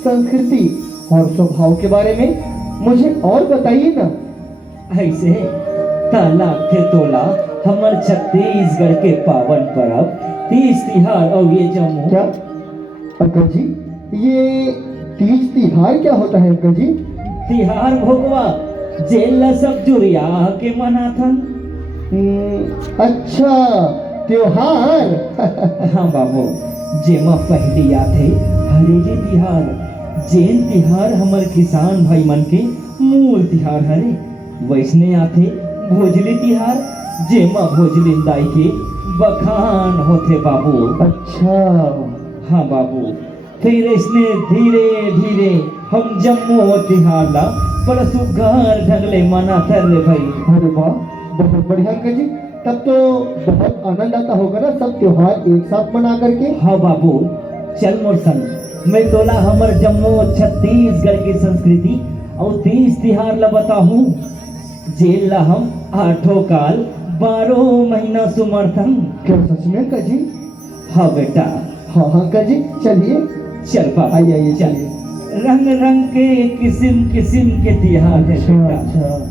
संस्कृति और स्वभाव के बारे में मुझे और बताइए ना। ऐसे तालाब के तोला हमर छत्तीसगढ़ के पावन पर्व तीज तिहार और ये जम्मू। क्या अंकल जी, ये तीज तिहार क्या होता है अंकल जी? तिहार भोगवा जेल सब जुरिया के मनाथन। अच्छा, त्योहार। हाँ बाबू, जेमा पहली आथे हरेली तिहार। जेन तिहार हमर किसान भाई मन के मूल तिहार हरे। वैसने आथे भोजली तिहार, जेमा भोजली दाई के बखान होथे बाबू। अच्छा। हाँ बाबू, फिर इसने धीरे धीरे हम जम्मू तिहार ला बड़ा सुघर ढंग ले मनाते रे भाई। अरे वाह, बहुत बढ़िया अंकल जी। तब तो बहुत आनंद आता होगा ना सब त्योहार एक साथ मना करके। हाँ बाबू, चल मोर संग, मैं तोला हमर जम्मू छत्तीसगढ़ की संस्कृति और तीज तिहार ला बताहूँ। जेल ला हम 8 काल 12 महीना सुमर्थन। क्या सच में अंकल जी? हाँ बेटा। हाँ हाँ अंकल जी, चलिए। चल बाबू, आइए आइए, चल। चलिए। रंग रंग के किस्म किस्म के तिहार है अच्छा बेटा। अच्छा।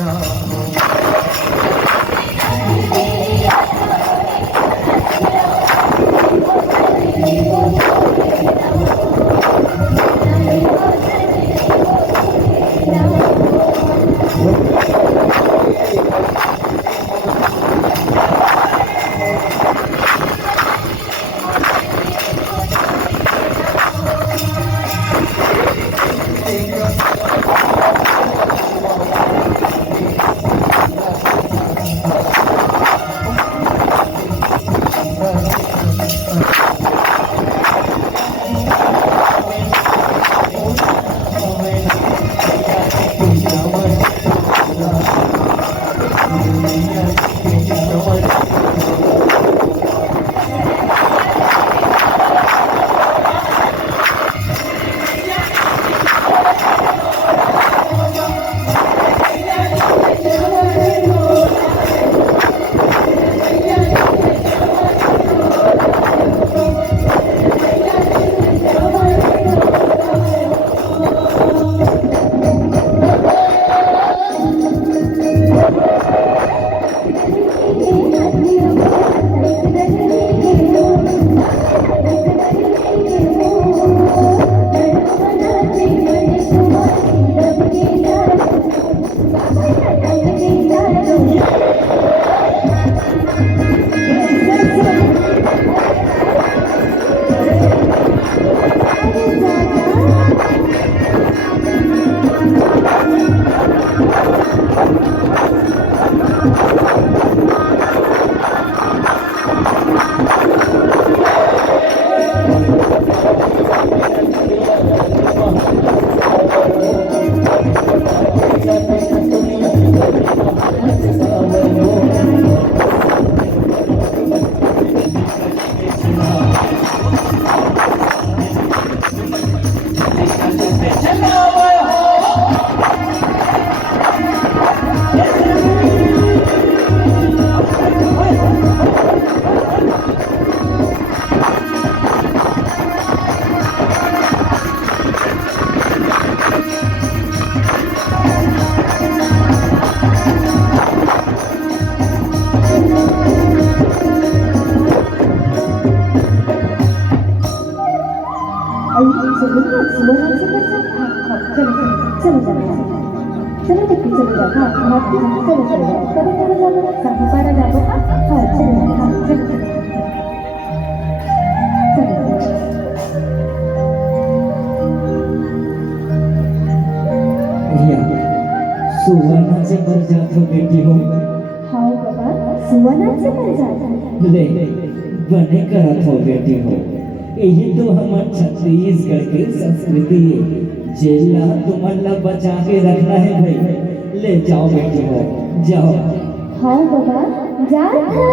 रिया सुवर्णाचे वर जात हो बेटी हो हाओ बाबा सुवनाचे पर जाता ले बने करत हो बेटी हो यही तो हमार छत्तीसगढ़ के संस्कृति है जेला तुम्हारा बचा के रखना है भाई ले जाओ बेटी हो जाओ हाओ बाबा जाता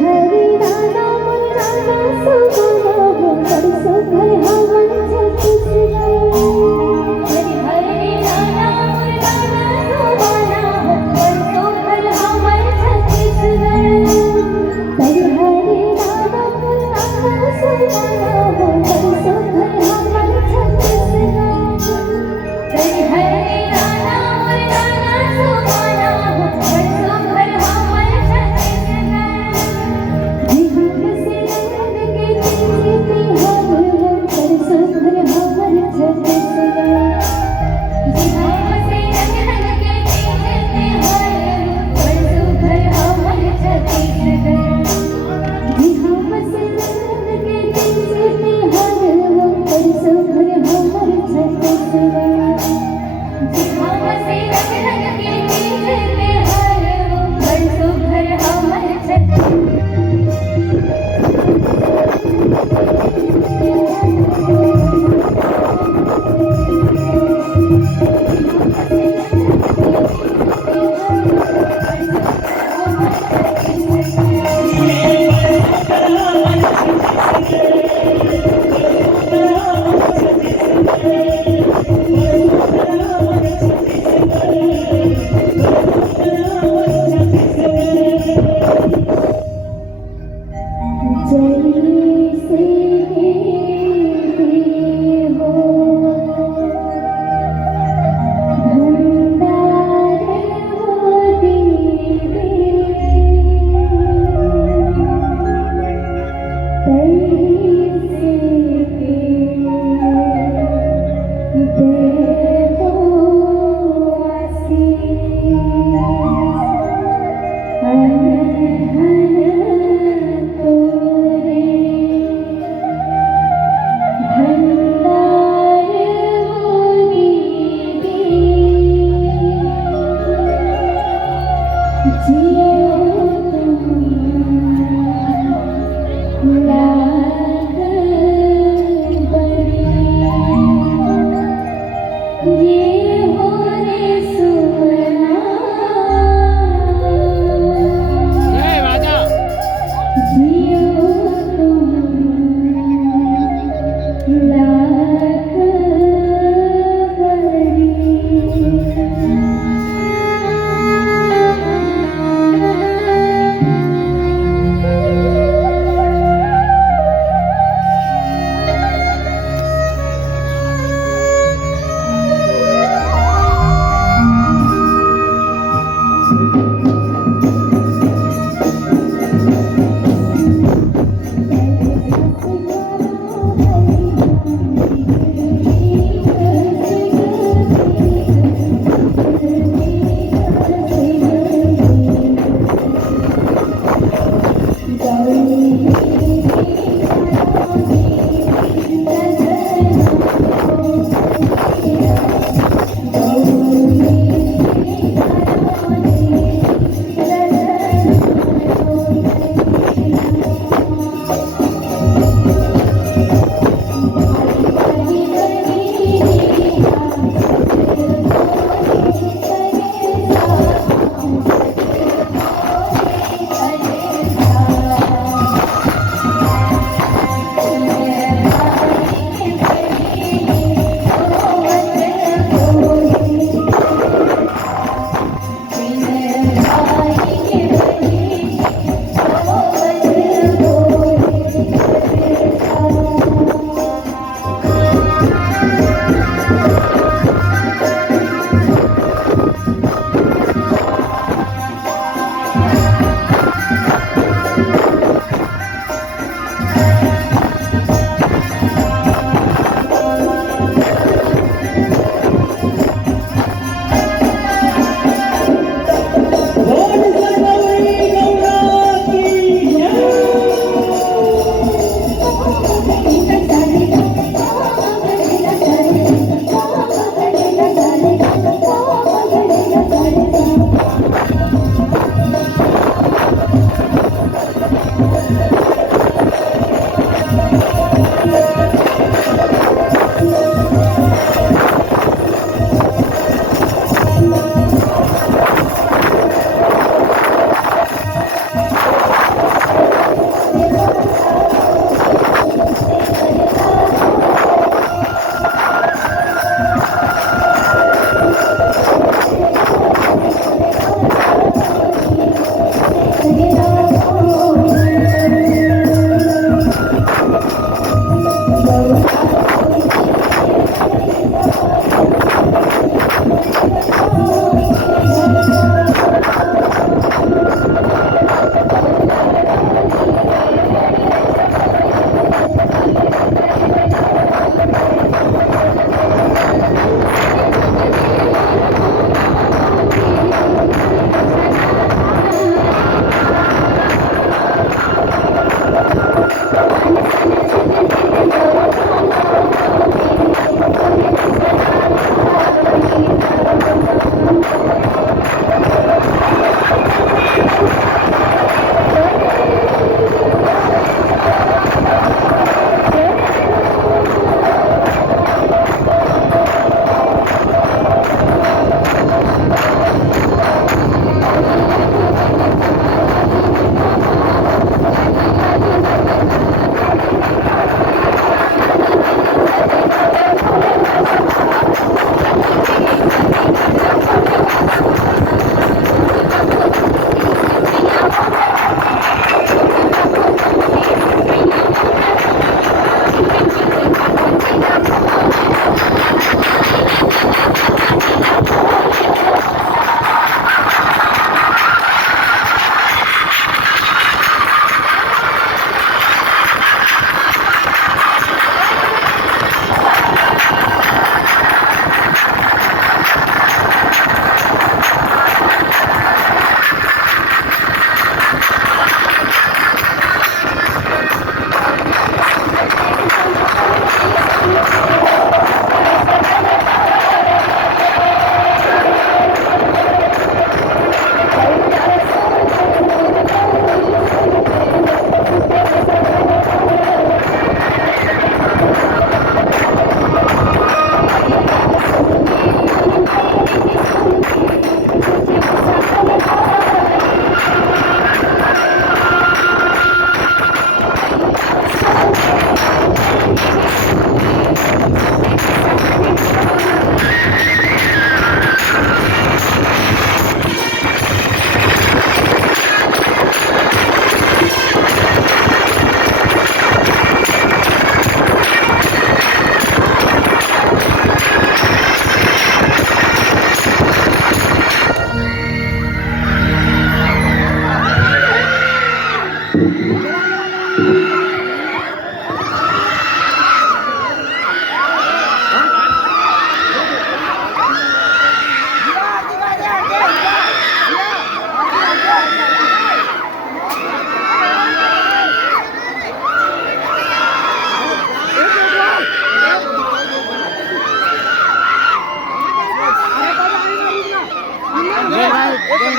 हरि राना मन राना सुवना हो परसो घर हमन छत्तीसगढ़ हरि राना मन राना सुवना हो परसो घर हमन छत्तीसगढ़ हरि राना मन राना सुवना हो परसो घर हमन छत्तीसगढ़ हरि राना मन राना सुवना हो परसो घर हमन छत्तीसगढ़ जैसे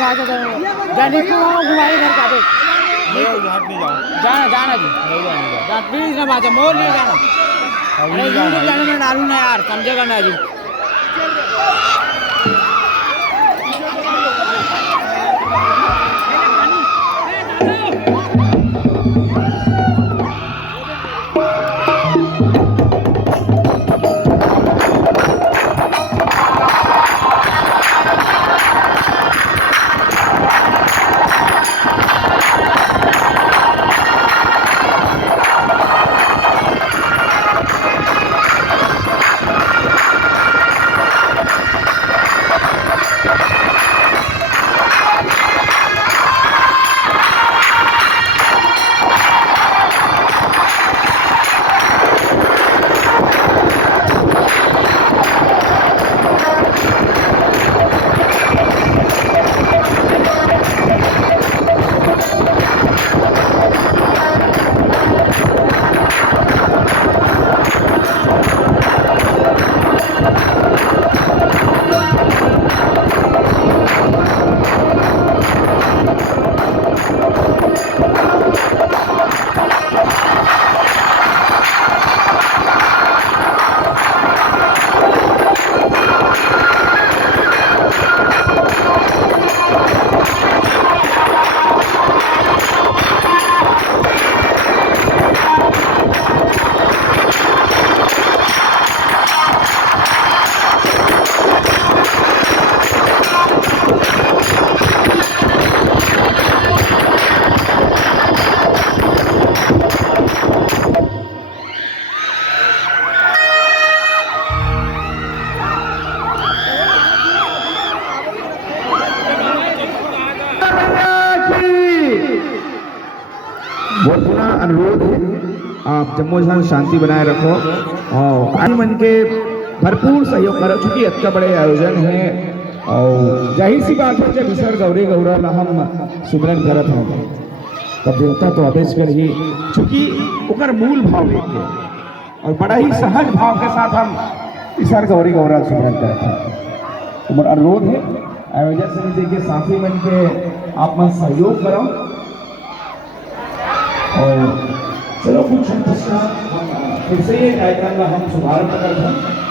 घुमा दो जानी को घुमाए घर का देख घाट नहीं जाओ जाना जाना जी नहीं जाना जा प्लीज ना बाजा मोर नहीं जाना अरे यूट्यूब चैनल में डालू ना यार समझेगा ना जी बहुत पुनः अनुरोध है आप जम्मू जहां शांति बनाए रखो और आने मन के भरपूर सहयोग करो चूंकि अच्छा बड़े आयोजन है और जाहिर सी बात है जब ईश्वर गौरी गौरा ला हम सुमरन करत हैं तब देवता तो आदेश कर ही चूंकि उकर मूल भाव लेके और बड़ा ही सहज भाव के साथ हम ईश्वर गौरी गौरा सुमरन करते हैं। तो मेरा अनुरोध है आयोजन समिति के साथी मन के आप मन सहयोग करो और चलो कुछ फिर से ये कार्यक्रम का हम शुभारंभ करते हैं।